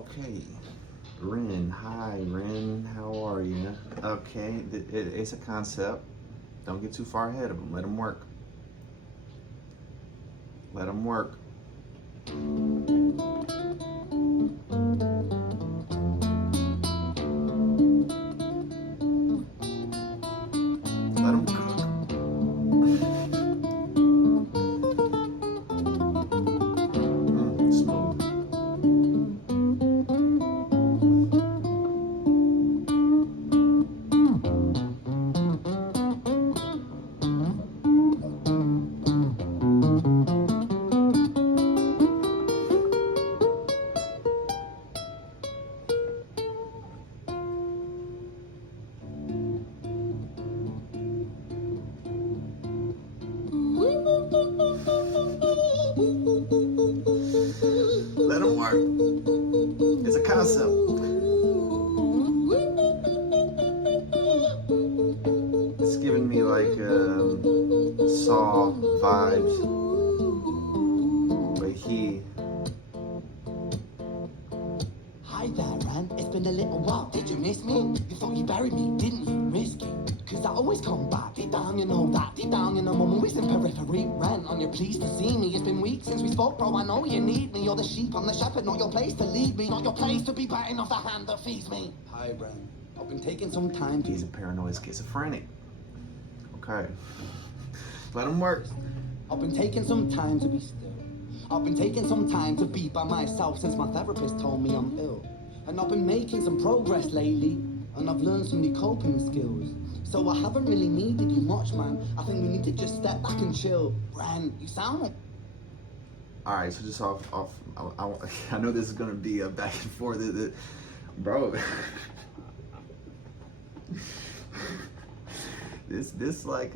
Okay, Ren. Hi, Ren. How are you? Okay, it's a concept. Don't get too far ahead of them. Let them work. Let them work. Let them cook. Smooth. Let them work. It's a concept. It's giving me like Saw vibes. But Hi there, Ran. It's been a little while. Did you miss me? You thought you buried me, didn't you? Risky. Cause I always come back. Deep down, you know that. Deep down, you know I'm always in periphery. Ran, on your pleased to see me. It's been weeks since we spoke, bro. I know you need me. You're the sheep, I'm the shepherd. Not your place to lead me. Not your place to be biting off the hand that feeds me. Hi, Ran. I've been taking some time to... he's a paranoid schizophrenic. Okay. Let him work. I've been taking some time to be still. I've been taking some time to be by myself since my therapist told me I'm ill. And I've been making some progress lately, and I've learned some new coping skills. So I haven't really needed you much, man. I think we need to just step back and chill. Ran, you sound like... Alright, so just I know this is gonna be a back and forth. Bro. This like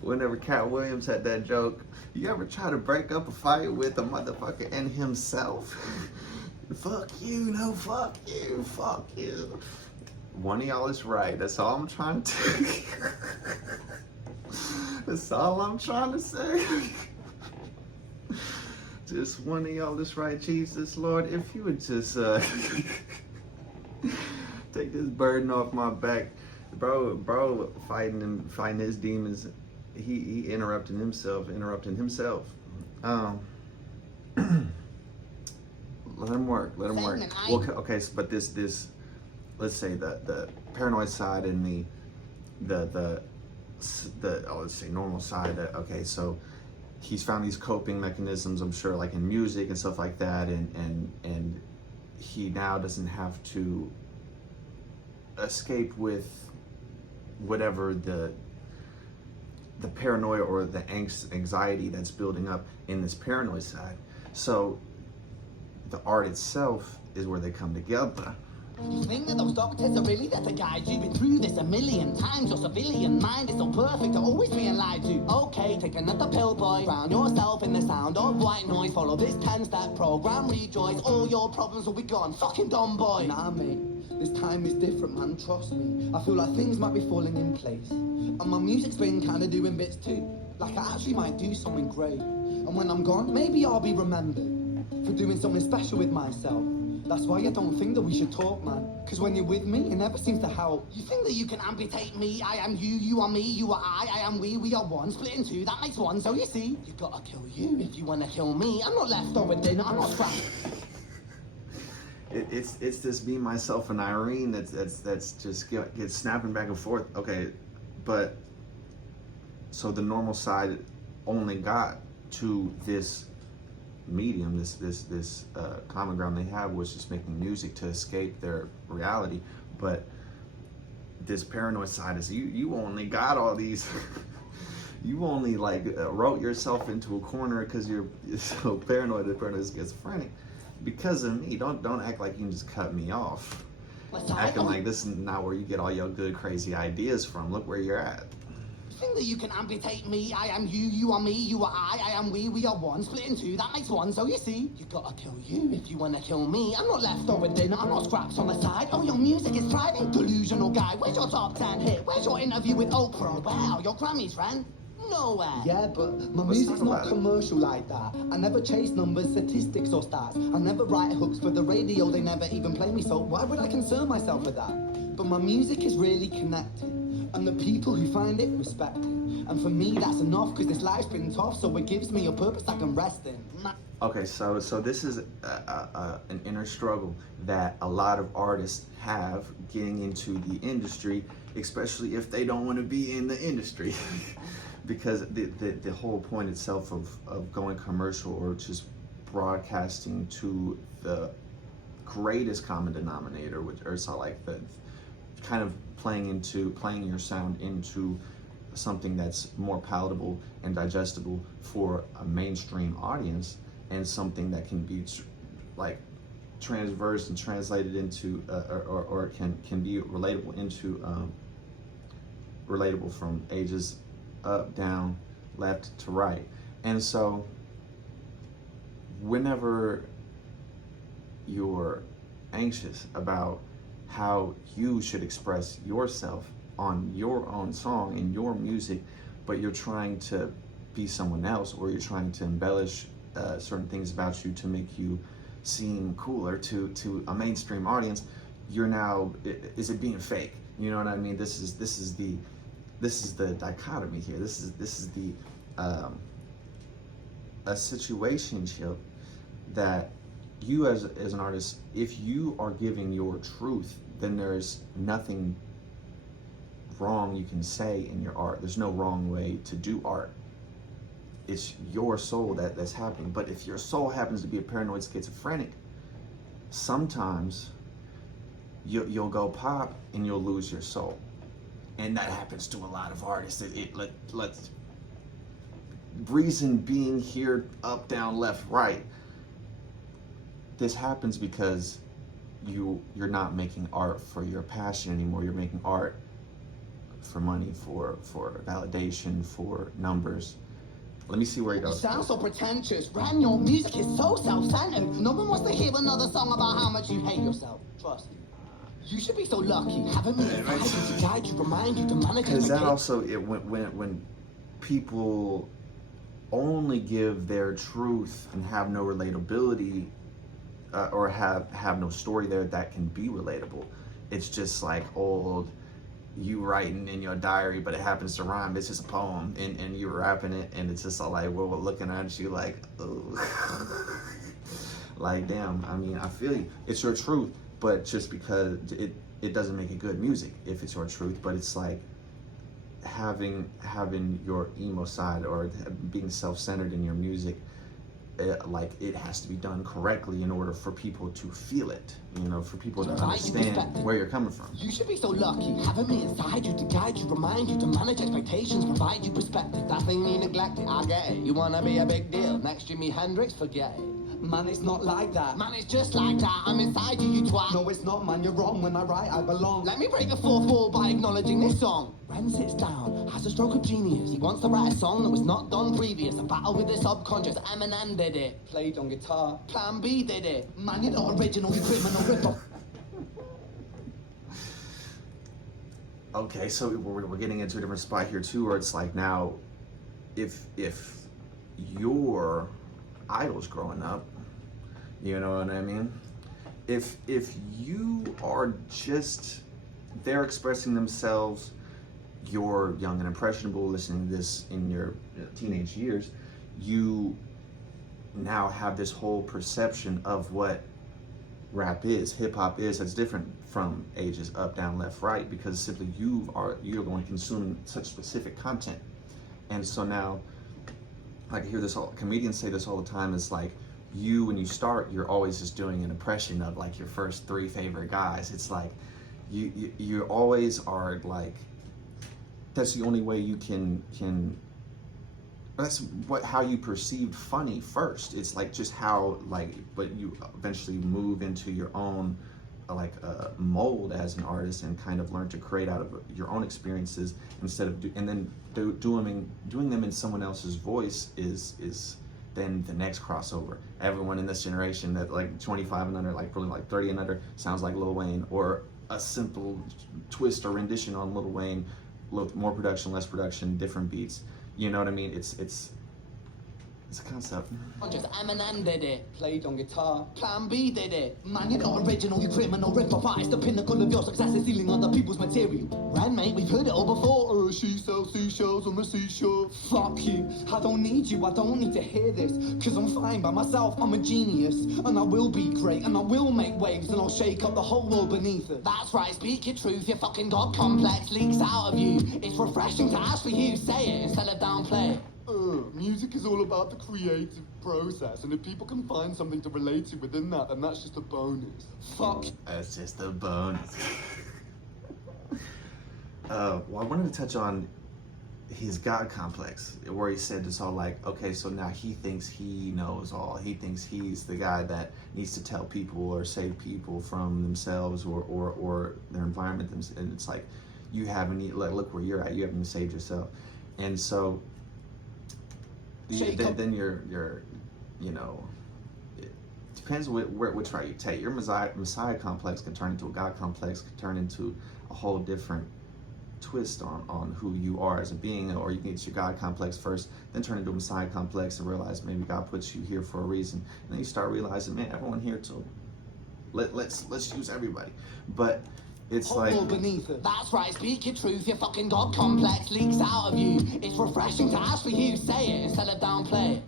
whenever Cat Williams had that joke, you ever try to break up a fight with a motherfucker and himself? Fuck you, no fuck you, fuck you. One of y'all is right. That's all I'm trying to that's all I'm trying to say. Just one of y'all is right. Jesus, Lord, if you would just take this burden off my back. Bro fighting his demons. He interrupting himself. Let him work. Well, okay, but this let's say the paranoid side and the let's say normal side. Okay, so he's found these coping mechanisms, I'm sure, like in music and stuff like that, and he now doesn't have to escape with whatever the paranoia or the anxiety that's building up in this paranoid side. So the art itself is where they come together. You think that those doctors are really there to guide you? Been through this a million times. Your civilian mind is so perfect to always being lied to. Okay, take another pill, boy. Drown yourself in the sound of white noise. Follow this 10-step program, rejoice. All your problems will be gone. Fucking dumb boy. Nah, mate. This time is different, man. Trust me. I feel like things might be falling in place. And my music's been kinda doing bits too. Like I actually might do something great. And when I'm gone, maybe I'll be remembered for doing something special with myself. That's why I don't think that we should talk, man. Cause when you're with me, it never seems to help. You think that you can amputate me? I am you, you are me, you are I am we are one. Split in two, that makes one. So you see, you gotta kill you if you wanna kill me. I'm not left over dinner, I'm not scrapped. It's this me, myself, and Irene that's just gets snapping back and forth. Okay, but so the normal side only got to this medium, this common ground they have was just making music to escape their reality. But this paranoid side is you only got all these you only like wrote yourself into a corner because you're so paranoid. The paranoid is schizophrenic because of me. Don't act like you can just cut me off, acting like this is not where you get all your good crazy ideas from. Look where you're at. Think that you can amputate me? I am you, you are me, you are I am we are one. Split in two, that makes one. So you see, you gotta kill you if you wanna kill me. I'm not left over dinner, I'm not scraps on the side. Oh, your music is thriving, delusional guy. Where's your top 10 hit? Where's your interview with Oprah? Wow, your Grammys, Ran. Nowhere. Yeah, but my Let's music's talk not about it. commercial like that. I never chase numbers, statistics, or stats. I never write hooks for the radio, they never even play me, so why would I concern myself with that? But my music is really connected, and the people who find it respect it. And for me, that's enough, because this life's been tough, so it gives me a purpose I can rest in. Okay, so this is an inner struggle that a lot of artists have getting into the industry, especially if they don't want to be in the industry. Because the whole point itself of going commercial or just broadcasting to the greatest common denominator, which or so like the kind of playing your sound into something that's more palatable and digestible for a mainstream audience, and something that can be like transverse and translated into or can be relatable into relatable from ages up, down, left to right. And so whenever you're anxious about how you should express yourself on your own song in your music, but you're trying to be someone else, or you're trying to embellish certain things about you to make you seem cooler to a mainstream audience, you're now, is it being fake? You know what I mean? This is the dichotomy here. This is the a situationship that you as an artist, if you are giving your truth, then there's nothing wrong you can say in your art. There's no wrong way to do art. It's your soul that's happening. But if your soul happens to be a paranoid schizophrenic, sometimes you'll go pop and you'll lose your soul. And that happens to a lot of artists. Let's reason being here, up, down, left, right. This happens because you're not making art for your passion anymore. You're making art for money, for validation, for numbers. Let me see where he goes. You sound so pretentious. Ran, your music is so self-centered. No one wants to hear another song about how much you hate yourself. Trust me. You should be so lucky having me inside you to guide you, remind you to manage. Because that also, when people only give their truth and have no relatability, or have no story there that can be relatable, it's just like old you writing in your diary, but it happens to rhyme. It's just a poem, and you're rapping it, and it's just all like, we're looking at you like, oh. Like, damn, I mean, I feel you. It's your truth, but just because it doesn't make it good music if it's your truth. But it's like having your emo side or being self-centered in your music, like it has to be done correctly in order for people to feel it, you know, for people to understand where you're coming from. You should be so lucky having me inside you to guide you, remind you to manage expectations, provide you perspective. That thing you neglected, I get it. You wanna be a big deal next Jimi Hendrix? Forget it. Man, it's not like that. Man, it's just like that. I'm inside you, you twat. No, it's not, man. You're wrong. When I write, I belong. Let me break the fourth wall by acknowledging this song. Ren sits down, has a stroke of genius. He wants to write a song that was not done previous. A battle with the subconscious. Eminem did it. Played on guitar. Plan B did it. Man, you're not original. You're criminal rip-off. Okay, so we're getting into a different spot here too, where it's like now, if your idols growing up, you know what I mean? If you are just, they're expressing themselves, you're young and impressionable, listening to this in your teenage years, you now have this whole perception of what rap is, hip hop is, that's different from ages up, down, left, right, because simply you're going to consume such specific content. And so now, like I hear this, comedians say this all the time, it's like, when you start, you're always just doing an impression of like your first 3 favorite guys. It's like, you always are like, that's the only way you can that's how you perceived funny first. It's like just how, like, but you eventually move into your own mold as an artist and kind of learn to create out of your own experiences instead of doing them in someone else's voice is then the next crossover. Everyone in this generation that like 25 and under, like probably like 30 and under, sounds like Lil Wayne, or a simple twist or rendition on Lil Wayne, more production, less production, different beats. You know what I mean? It's a concept. Just Eminem did it. Played on guitar. Plan B did it. Man, you're not original, you criminal rip-off artist. The pinnacle of your success is stealing other people's material. Right, mate, we've heard it all before. She sells seashells on the seashore. Fuck you. I don't need you, I don't need to hear this. Cause I'm fine by myself, I'm a genius. And I will be great, and I will make waves. And I'll shake up the whole world beneath it. That's right, speak your truth, your fucking God complex leaks out of you. It's refreshing to ask for you, say it instead of downplay it. Music is all about the creative process, and if people can find something to relate to within that, then that's just a bonus. Fuck. That's just a bonus. Well, I wanted to touch on his God complex, where he said it's all like, okay, so now he thinks he knows all. He thinks he's the guy that needs to tell people or save people from themselves or their environment. And it's like, you haven't, like, look where you're at. You haven't even saved yourself. And so then you're you know, it depends which route you take. Your Messiah complex can turn into a God complex, can turn into a whole different twist on who you are as a being, or you can get your God complex first, then turn into a Messiah complex and realize maybe God puts you here for a reason. And then you start realizing, man, everyone here too. Let's use everybody. But it's like beneath it. That's right, speak your truth, your fucking God complex leaks out of you. It's refreshing to ask for you, say it instead of downplay it.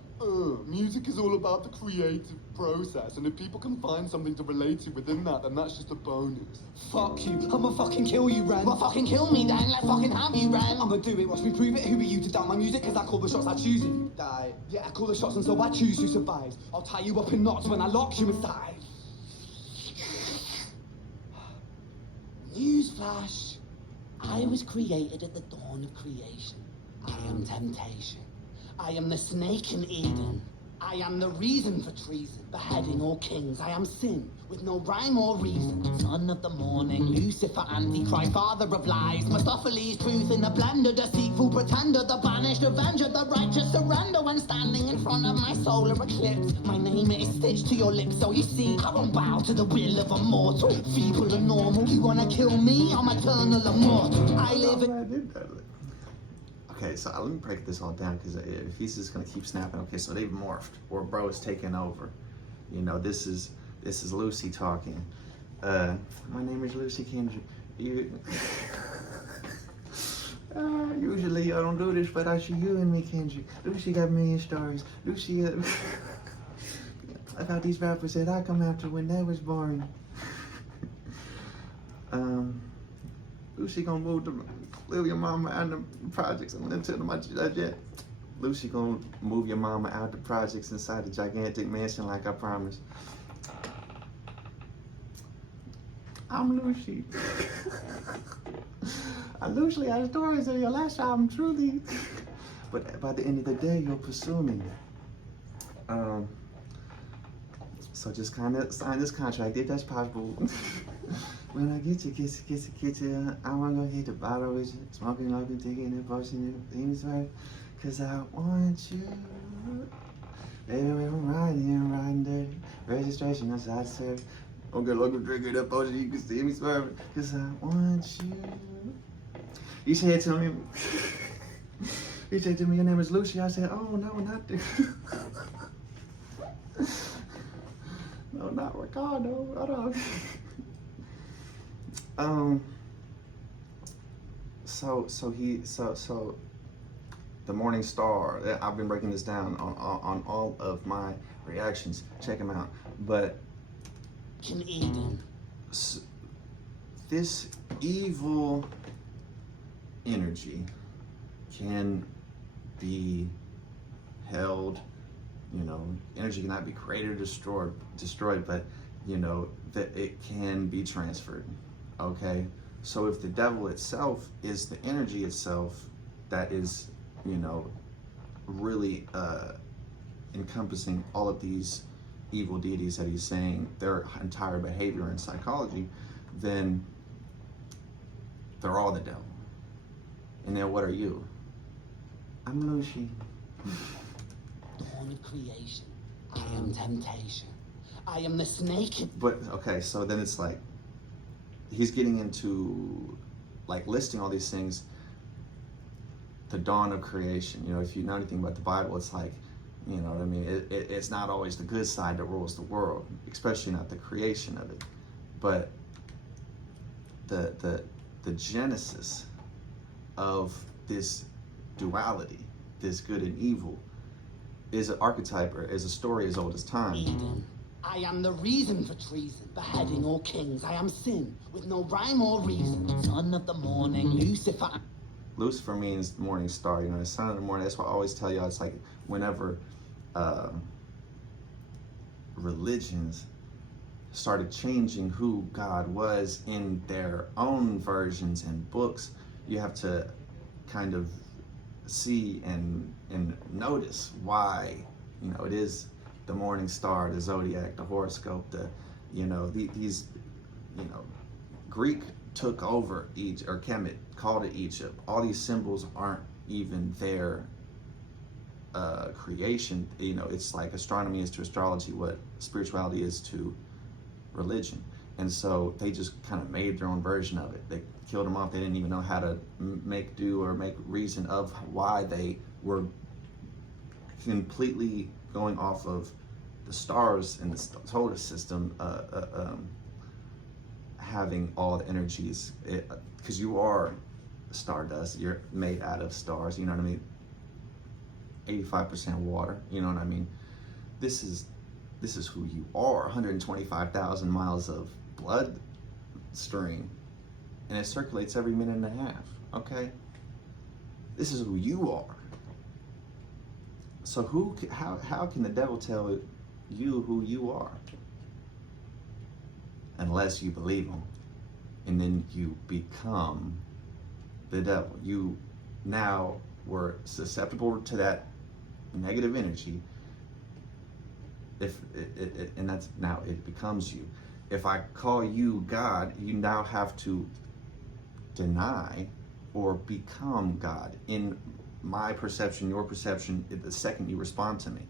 Music is all about the creative process, and if people can find something to relate to within that, then that's just a bonus. Fuck you, I'ma fucking kill you, Ren. Well, fucking kill me then, let's fucking have you, Ren. I'ma do it, watch me prove it, who are you to doubt my music? Cause I call the shots, I choose you. You die. Yeah, I call the shots and so I choose who survives. I'll tie you up in knots when I lock you inside. Newsflash. I was created at the dawn of creation. I am temptation. I am the snake in Eden. I am the reason for treason, beheading all kings. I am sin, with no rhyme or reason. Son of the morning, Lucifer, Antichrist, father of lies. Mephistopheles, truth in the blender, deceitful pretender, the banished avenger, the righteous surrender. When standing in front of my solar eclipse, my name is stitched to your lips. So you see, I won't bow to the will of a mortal. Feeble and normal, you wanna kill me? I'm eternal immortal. I live in... Okay, so let me break this all down, because if he's just gonna keep snapping, okay, so they've morphed, or bro is taking over. You know, this is Lucy talking. My name is Lucy Kendrick. Usually I don't do this, but I see you and me, Kendrick. Lucy got a million stories. Lucy, about these rappers that I come after when they was boring. Lucy gonna move to leave your mama out the projects. I'm gonna tell them my yet. Lucy gonna move your mama out the projects inside the gigantic mansion like I promised. I'm Lucy. I loosely had stories of your last album, truly. But by the end of the day, you'll pursue me. So just kind of sign this contract if that's possible. When I get you, I wanna go hit the bottle with you, smoking, looking, taking and posting it, things right, cause I want you. Baby, when I'm riding dirty, registration outside service. I'm gonna look drinking that potion, you can see me swerving, cause I want you. You said to me, your name is Lucy. I said, oh no, not this. No, not Ricardo. Hold on. So the Morning Star. I've been breaking this down on all of my reactions. Check them out. But this evil energy can be held. You know, energy cannot be created or destroyed, but you know that it can be transferred. Okay, so if the devil itself is the energy itself that is, you know, really encompassing all of these evil deities that he's saying their entire behavior and psychology, then they're all the devil. And then what are you? I'm Lucy. Dawn of creation. I am temptation. I am the snake. But okay, so then it's like he's getting into like listing all these things. the dawn of creation. You know, if you know anything about the Bible, it's like, you know what I mean? It's not always the good side that rules the world, especially not the creation of it. But the genesis of this duality, this good and evil, is an archetype, or is a story as old as time. Eden. I am the reason for treason, beheading all kings. I am sin, with no rhyme or reason. Son of the morning, Lucifer. Lucifer means morning star, you know, the son of the morning. That's why I always tell y'all, it's like whenever religions started changing who God was in their own versions and books, you have to kind of see and notice why, you know, it is the morning star, the zodiac, the horoscope, the, you know, these, you know, Greek took over Egypt, or Kemet called it Egypt. All these symbols aren't even their creation. You know, it's like astronomy is to astrology what spirituality is to religion. And so they just kind of made their own version of it. They killed them off. They didn't even know how to make do or make reason of why they were completely going off of the stars in the solar system, having all the energies, because you are stardust, you're made out of stars, you know what I mean? 85% water, you know what I mean? This is who you are. 125,000 miles of blood stream, and it circulates every minute and a half, okay? This is who you are. So how can the devil tell you who you are? Unless you believe him, and then you become the devil. You now were susceptible to that negative energy. And that's now it becomes you. If I call you God, you now have to deny or become God in my perception, your perception, the second you respond to me.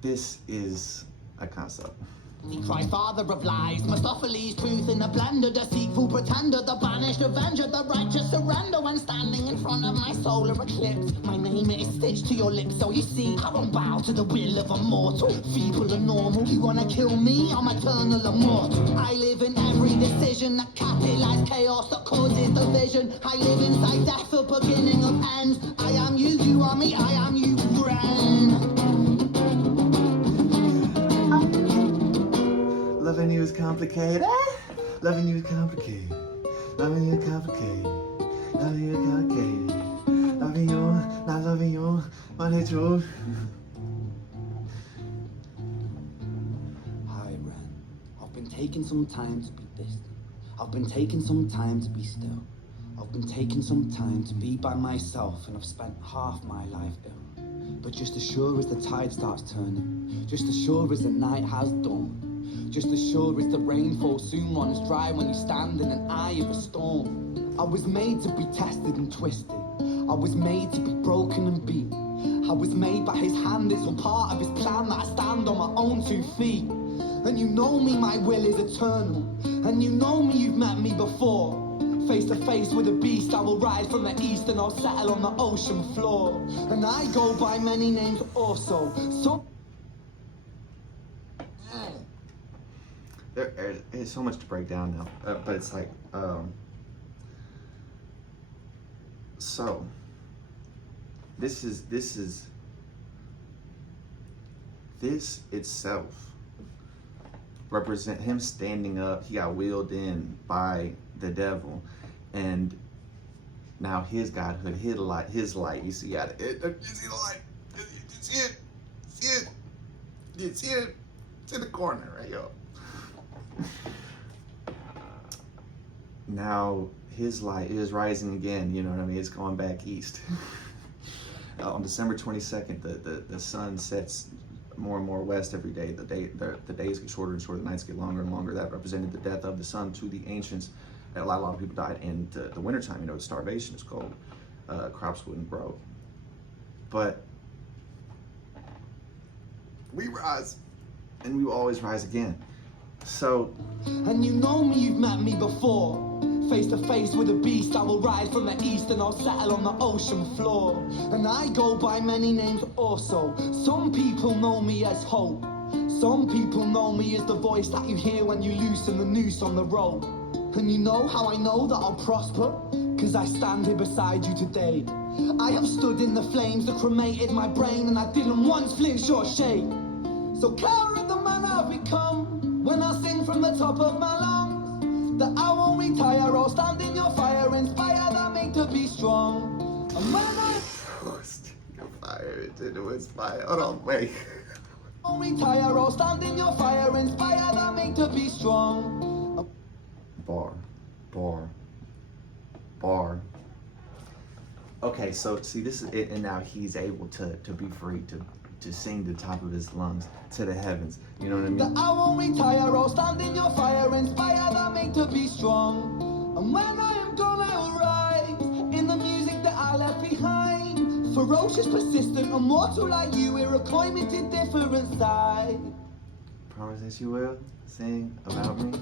This is a concept. He cries, father of lies, Mephistopheles, truth in a blender, deceitful pretender, the banished avenger, the righteous surrender when standing in front of my solar eclipse. My name is stitched to your lips, so you see, I won't bow to the will of a mortal, feeble and normal. You wanna kill me? I'm eternal immortal. I live in every decision that catalyzes chaos, that causes division. I live inside death, the beginning of ends. I am you, you are me, I am you, friend. Loving you is complicated. Loving you is complicated. Loving you is complicated. Loving you is complicated. Loving you, not loving you, but it's true. Hi, Ren. I've been taking some time to be distant. I've been taking some time to be still. I've been taking some time to be by myself, and I've spent half my life ill. But just as sure as the tide starts turning, just as sure as the night has dawned, just as sure as the rainfall soon runs dry when you stand in an eye of a storm. I was made to be tested and twisted. I was made to be broken and beat. I was made by his hand, it's all part of his plan that I stand on my own 2 feet. And you know me, my will is eternal. And you know me, you've met me before. Face to face with a beast, I will rise from the east and I'll settle on the ocean floor. And I go by many names also. So There's so much to break down now, but it's like, so this itself represent him standing up. He got wheeled in by the devil, and now his godhood, his light. You see, you see the light. You see it. See it. You see it. It's in the corner, right, yo. Now his light is rising again, you know what I mean? It's going back east. On December 22nd, the sun sets more and more west every day. The days get shorter and shorter, the nights get longer and longer. That represented the death of the sun to the ancients. A lot of people died in the wintertime, you know, starvation is cold. Crops wouldn't grow. But we rise, and we will always rise again. So, and you know me, you've met me before. Face to face with a beast, I will rise from the east and I'll settle on the ocean floor. And I go by many names also. Some people know me as Hope. Some people know me as the voice that you hear when you loosen the noose on the rope. And you know how I know that I'll prosper? Cause I stand here beside you today. I have stood in the flames that cremated my brain, and I didn't once flinch or shake. So care of the man I've become when I sing from the top of my lungs, that I won't retire or stand in your fire, inspired I make to be strong. And when I fire, it didn't inspire. Hold on, wait. won't retire or stand in your fire, inspired I make to be strong. Bar. Okay, so see, this is it, and now he's able to be free to sing the top of his lungs to the heavens. You know what I mean? That I won't retire or stand in your fire, inspired I make to be strong. And when I am gone, I will rise in the music that I left behind. Ferocious, persistent, immortal like you, Iroquois me to different side. Promise that you will sing about me.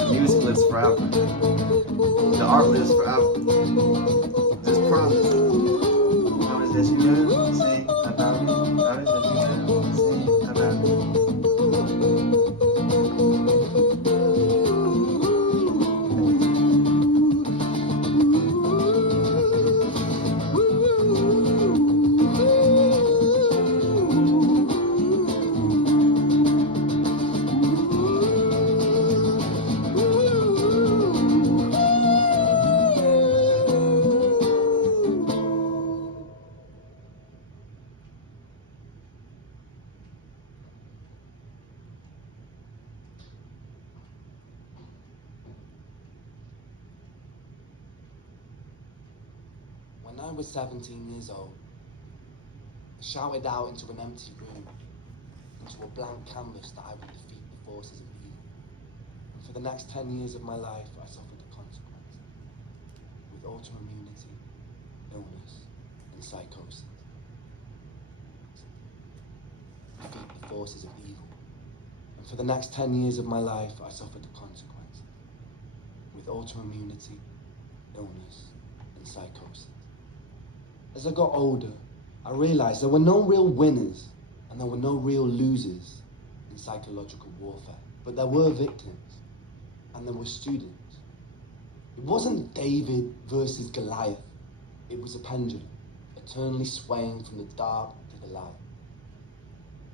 The music lives forever. The art lives forever. Just promise. Promise that you will sing about me. Promise that you will sing about me. When I was 17 years old, I shouted out into an empty room, into a blank canvas that I would defeat the forces of evil. And for the next 10 years of my life, I suffered the consequences, with autoimmunity, illness, and psychosis. Defeat the forces of evil. And for the next 10 years of my life, I suffered the consequences, with autoimmunity, illness, and psychosis. As I got older, I realized there were no real winners and there were no real losers in psychological warfare, but there were victims and there were students. It wasn't David versus Goliath. It was a pendulum, eternally swaying from the dark to the light.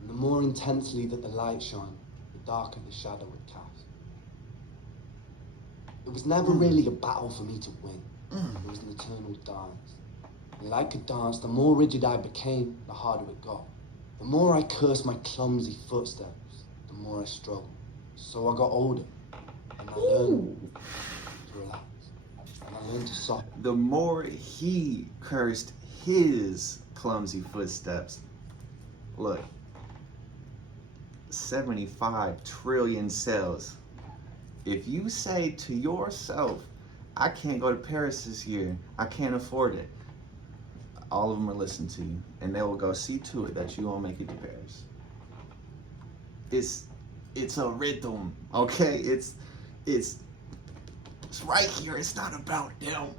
And the more intensely that the light shone, the darker the shadow would cast. It was never really a battle for me to win. It was an eternal dance. And like a dance, the more rigid I became, the harder it got. The more I cursed my clumsy footsteps, the more I struggled. So I got older, and I learned to relax. And I learned to soften. The more he cursed his clumsy footsteps, look, 75 trillion cells. If you say to yourself, I can't go to Paris this year, I can't afford it, all of them are listening to you, and they will go see to it that you won't make it to Paris. It's a rhythm, okay? It's right here. It's not about them.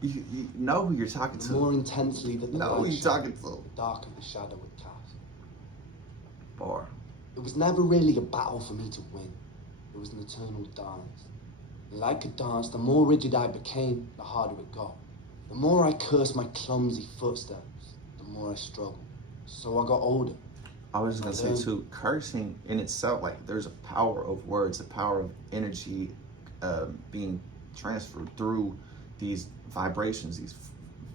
You know who you're talking to. The more intensely that the know who you're talking to. The darker the shadow would cast. Bar. It was never really a battle for me to win. It was an eternal dance. And like a dance, the more rigid I became, the harder it got. The more I cursed my clumsy footsteps, the more I struggled. So I got older. I was just gonna say too, cursing in itself, like there's a power of words, a power of energy being transferred through these vibrations, these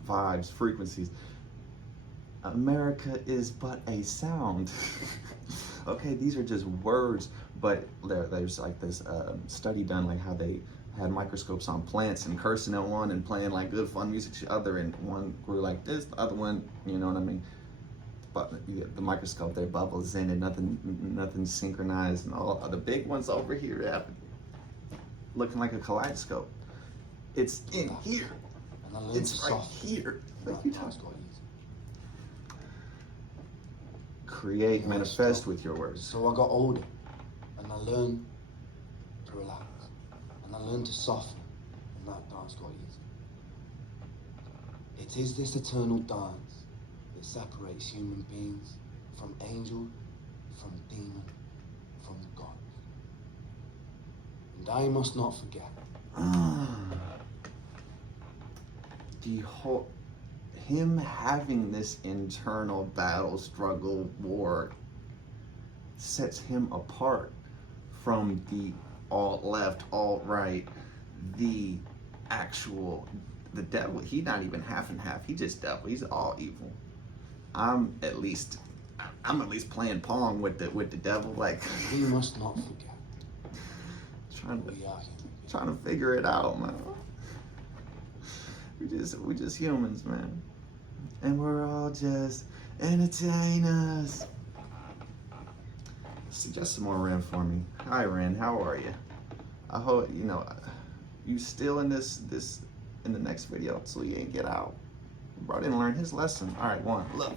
vibes, frequencies. America is but a sound. Okay, these are just words, but there's like this study done, like how they had microscopes on plants and cursing at one and playing like good fun music to the other, and one grew like this, the other one, you know what I mean? But the microscope there bubbles in and nothing synchronized, and all the big ones over here looking like a kaleidoscope. It's in here. It's right here. Like you talking. create, Yeah, manifest stop. with your words. So I got older, and I learned to relax, and I learned to soften, and that dance got easier. It is this eternal dance that separates human beings from angel, from demon, from God. And I must not forget. The whole, him having this internal battle, struggle, war sets him apart from the alt left, alt right, the devil. He's not even half and half. He's just devil. He's all evil. I'm at least playing pong with the devil, like We must not forget. trying to We are human. trying to figure it out, man. We just humans, man, and we're all just entertainers. Suggest some more Ren for me. Hi Ren, how are you? I hope you still in this in the next video, so he ain't get out. Bro didn't learn his lesson. All right, one. Look.